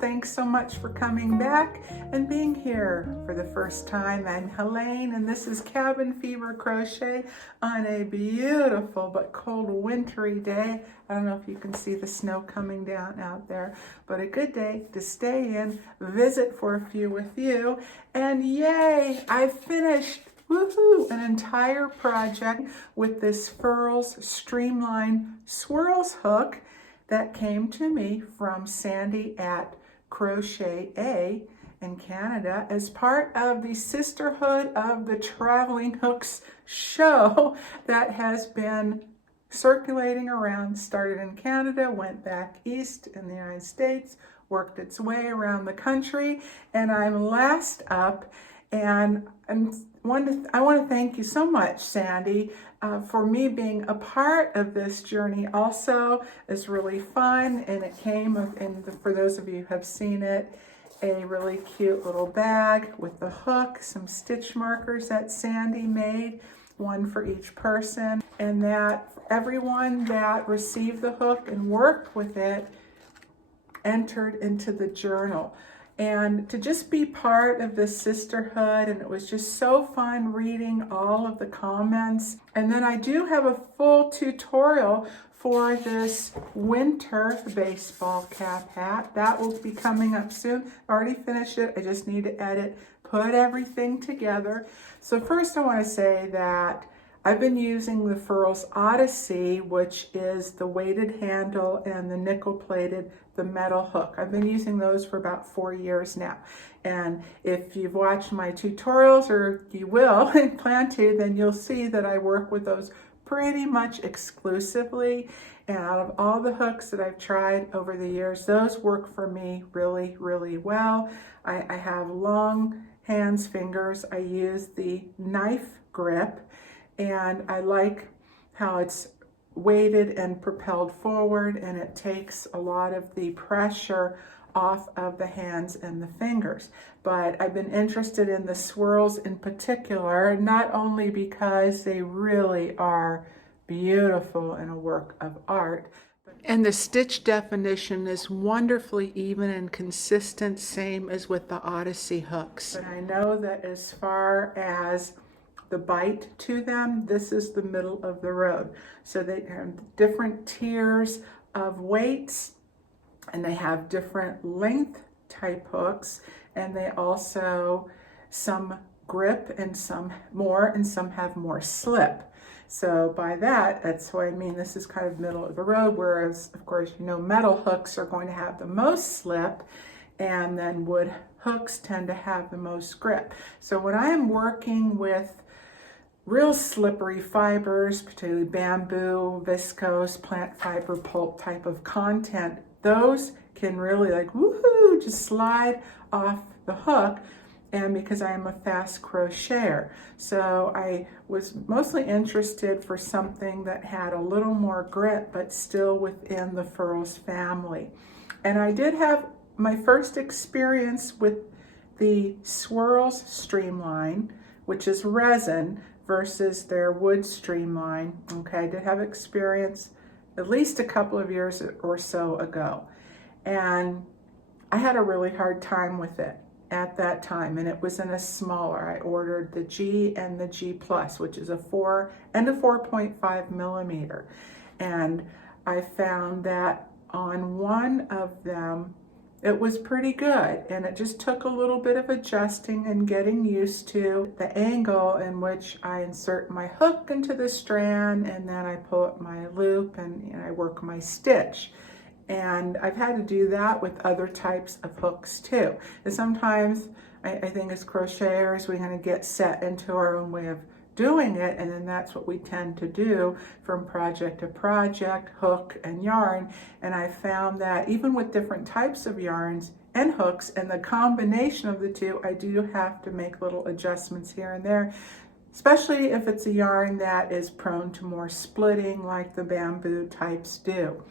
thanks so much for coming back and being here for the first time. I'm Helene, and this is Cabin Fever Crochet on a beautiful but cold wintry day. I don't know if you can see the snow coming down out there, but a good day to stay in, visit for a few with you, and yay, I finished woohoo! An entire project with this Furls Streamline Swirls hook that came to me from Sandy at Crochet in Canada as part of the Sisterhood of the Traveling Hooks show that has been circulating around. Started in Canada, went back east in the United States, worked its way around the country, and I'm last up. And I want to thank you so much, Sandy, for me being a part of this journey. Also, is really fun, and it came in for those of you who have seen it, a really cute little bag with the hook, some stitch markers that Sandy made, one for each person, and that everyone that received the hook and worked with it entered into the journal. And to just be part of this sisterhood, and it was just so fun reading all of the comments. And then I do have a full tutorial for this winter baseball cap hat. That will be coming up soon. I already finished it. I just need to edit, put everything together. So first I want to say that I've been using the Furls Odyssey, which is the weighted handle and the nickel plated, the metal hook. I've been using those for about 4 years now. And if you've watched my tutorials, or you will and plan to, then you'll see that I work with those pretty much exclusively. And out of all the hooks that I've tried over the years, those work for me really, really well. I have long hands, fingers. I use the knife grip, and I like how it's weighted and propelled forward, and it takes a lot of the pressure off of the hands and the fingers. But I've been interested in the swirls in particular, not only because they really are beautiful and a work of art, and the stitch definition is wonderfully even and consistent, same as with the Odyssey hooks. But I know that as far as the bite to them, this is the middle of the road. So they have different tiers of weights, and they have different length type hooks, and they also, some grip and some more, and some have more slip. So by that, that's what I mean. This is kind of middle of the road, whereas of course, you know, metal hooks are going to have the most slip, and then wood hooks tend to have the most grip. So when I am working with real slippery fibers, particularly bamboo, viscose, plant fiber, pulp type of content, those can really like woohoo, just slide off the hook. And because I am a fast crocheter, so I was mostly interested for something that had a little more grip, but still within the Furls family. And I did have my first experience with the Swirls Streamline, which is resin, versus their wood streamline. Okay, I did have experience at least a couple of years or so ago, and I had a really hard time with it at that time, and it was in a smaller. I ordered the G and the G Plus, which is a 4 and a 4.5 millimeter, and I found that on one of them it was pretty good, and it just took a little bit of adjusting and getting used to the angle in which I insert my hook into the strand, and then I pull up my loop and I work my stitch. And I've had to do that with other types of hooks too. And sometimes I think as crocheters, we kind of get set into our own way of doing it, and then that's what we tend to do from project to project, hook and yarn. And I found that even with different types of yarns and hooks and the combination of the two, I do have to make little adjustments here and there, especially if it's a yarn that is prone to more splitting like the bamboo types do.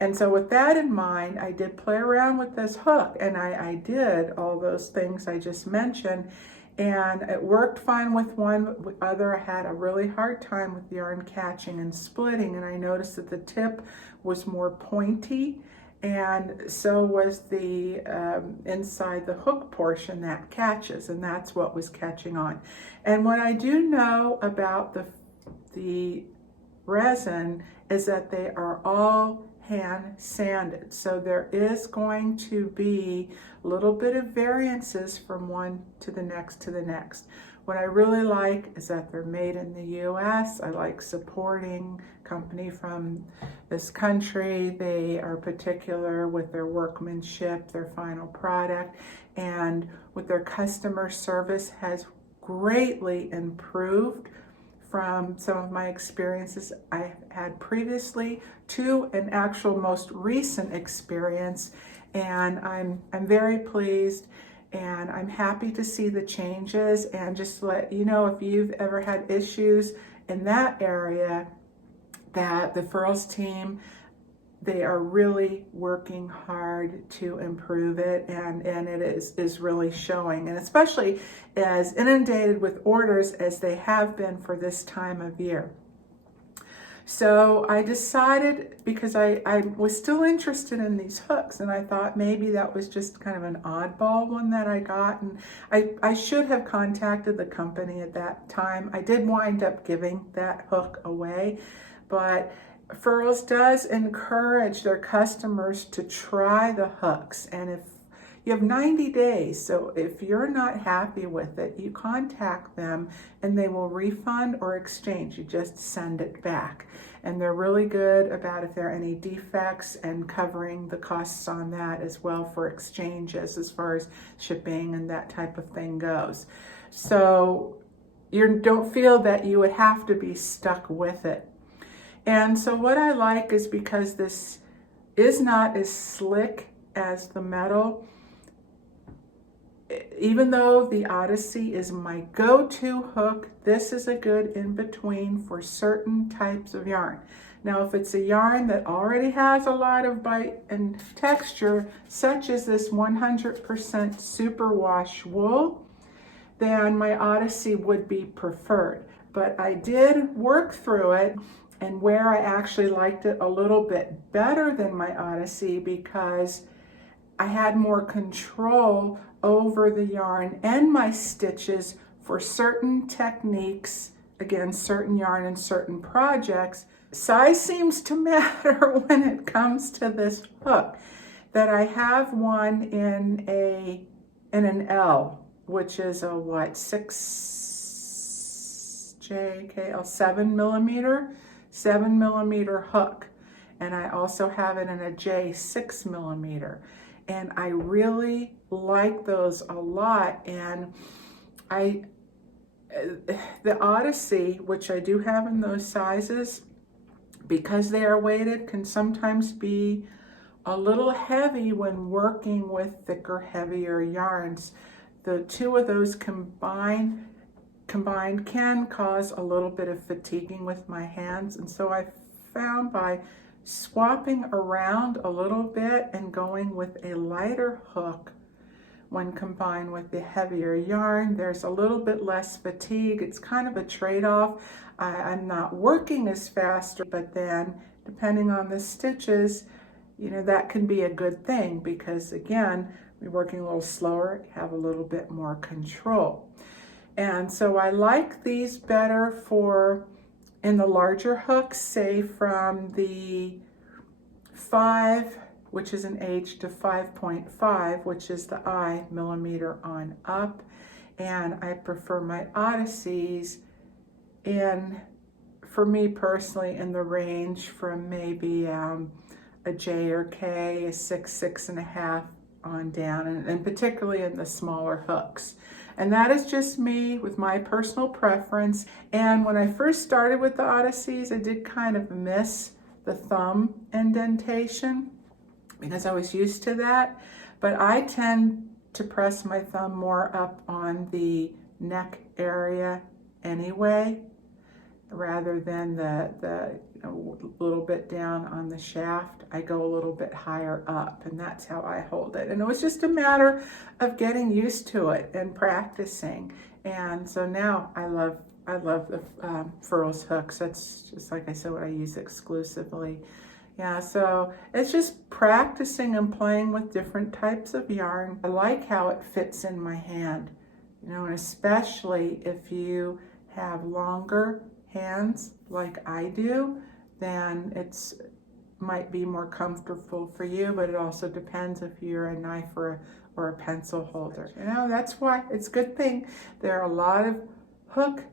And so with that in mind, I did play around with this hook, and I did all those things I just mentioned. And it worked fine with one, with other I had a really hard time with the yarn catching and splitting, and I noticed that the tip was more pointy and so was the inside the hook portion that catches, and that's what was catching on. And what I do know about the resin is that they are all hand sanded, so there is going to be a little bit of variances from one to the next to the next. What I really like is that they're made in the US. I like supporting company from this country. They are particular with their workmanship, their final product, and with their customer service has greatly improved from some of my experiences I had previously to an actual most recent experience, and I'm very pleased, and I'm happy to see the changes. And just to let you know, if you've ever had issues in that area, that the Furls team, they are really working hard to improve it, and it is really showing, and especially as inundated with orders as they have been for this time of year. So I decided, because I was still interested in these hooks, and I thought maybe that was just kind of an oddball one that I got, and I should have contacted the company at that time. I did wind up giving that hook away, but Furls does encourage their customers to try the hooks, and if you have 90 days, so if you're not happy with it, you contact them and they will refund or exchange. You just send it back. And they're really good about if there are any defects and covering the costs on that as well for exchanges as far as shipping and that type of thing goes. So you don't feel that you would have to be stuck with it. And so what I like is, because this is not as slick as the metal, even though the Odyssey is my go-to hook, this is a good in-between for certain types of yarn. Now, if it's a yarn that already has a lot of bite and texture, such as this 100% superwash wool, then my Odyssey would be preferred. But I did work through it, and where I actually liked it a little bit better than my Odyssey, because I had more control over the yarn and my stitches for certain techniques, again, certain yarn and certain projects. Size seems to matter when it comes to this hook. That I have one in an L, which is a what, 6JKL, 7 millimeter hook. And I also have it in a J 6 millimeter. And I really like those a lot. And the Odyssey, which I do have in those sizes, because they are weighted, can sometimes be a little heavy when working with thicker, heavier yarns. The two of those combined can cause a little bit of fatiguing with my hands. And so I found by swapping around a little bit and going with a lighter hook, when combined with the heavier yarn, there's a little bit less fatigue. It's kind of a trade-off. I'm not working as fast, but then depending on the stitches, you know, that can be a good thing, because again, we're working a little slower, have a little bit more control. And so I like these better for in the larger hooks, say from the 5, which is an H, to 5.5, which is the I millimeter on up. And I prefer my Odysseys in, for me personally, in the range from maybe a J or K, a 6, 6.5 on down, and particularly in the smaller hooks. And that is just me with my personal preference. And when I first started with the Odysseys, I did kind of miss the thumb indentation because I was used to that. But I tend to press my thumb more up on the neck area anyway, rather than the little bit down on the shaft. I go a little bit higher up, and that's how I hold it. And it was just a matter of getting used to it and practicing. And so now I love the Furls hooks. That's just, like I said, what I use exclusively. Yeah, so it's just practicing and playing with different types of yarn. I like how it fits in my hand, you know, and especially if you have longer hands like I do, then it's might be more comfortable for you, but it also depends if you're a knife or a pencil holder. You know, that's why it's a good thing there are a lot of hook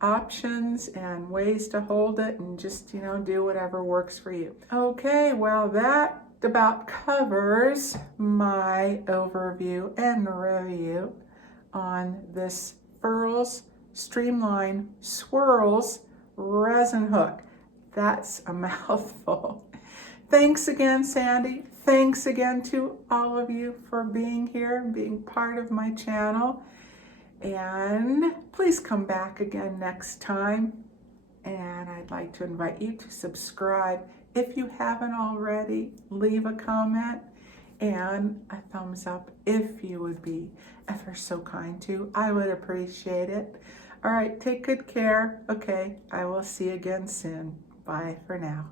options and ways to hold it, and just, you know, do whatever works for you. Okay, well, that about covers my overview and review on this Furls Streamline Swirls resin hook. That's a mouthful. Thanks again, Sandy. Thanks again to all of you for being here and being part of my channel. And please come back again next time. And I'd like to invite you to subscribe if you haven't already. Leave a comment and a thumbs up if you would be ever so kind to. I would appreciate it. All right, take good care. Okay, I will see you again soon. Bye for now.